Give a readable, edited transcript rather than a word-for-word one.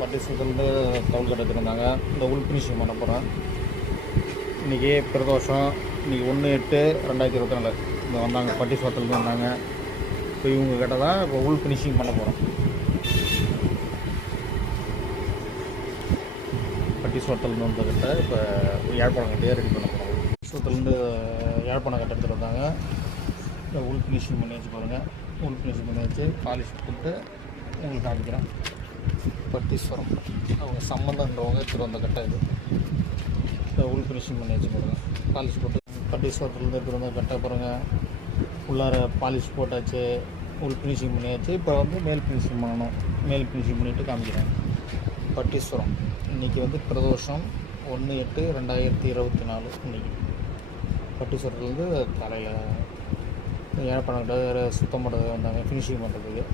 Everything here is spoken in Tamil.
பட்டீஸ்வரத்துலேருந்து தவுள் கட்ட எடுத்துருந்தாங்க. இந்த உள் ஃபினிஷிங் பண்ண போகிறேன். இன்றைக்கி பிரதோஷம். இன்றைக்கி 1/8/2024 இங்கே வந்தாங்க, பட்டீஸ்வரத்துலேருந்து வந்தாங்க. இப்போ இவங்க கிட்ட தான் இப்போ உள் ஃபினிஷிங் பண்ண போகிறோம். பட்டீஸ்வரத்துலேருந்து வந்தக்கிட்ட இப்போ யாழ்ப்பாணம் கட்டையே ரெடி பண்ண போகிறோம். பட்டீஸ்வரத்துலேருந்து யாழ்ப்பாணம் கட்ட எடுத்துகிட்டு வந்தாங்க. இந்த உள் ஃபினிஷிங் பண்ணி வச்சு பாருங்கள். உள் ஃபினிஷிங் பண்ணி வச்சு பாலிஷ் போட்டு உங்களுக்கு காமிக்கிறேன். பட்டீஸ்வரம் அவங்க சம்மந்தன்றவங்க திருவந்த கட்டை இது. இந்த உள் ஃபினிஷிங் பண்ணி வச்சு பாருங்கள். பாலிஷ் போட்டு பட்டீஸ்வரத்துலேருந்து திருவந்த கட்டை பாருங்கள். உள்ளார பாலிஷ் போட்டாச்சு, உள் ஃபினிஷிங் பண்ணியாச்சு. இப்போ மேல் ஃபினிஷிங் பண்ணணும். மேல் ஃபினிஷிங் பண்ணிவிட்டு காமிக்கிறேன். பட்டீஸ்வரம் இன்றைக்கி பிரதோஷம் 1/8/2024 இன்றைக்கி பட்டீஸ்வரத்துலேருந்து காலையில் யாழ்ப்பாணம் சுத்தம் பண்ணுறது வந்தாங்க, ஃபினிஷிங் பண்ணுறதுக்கு.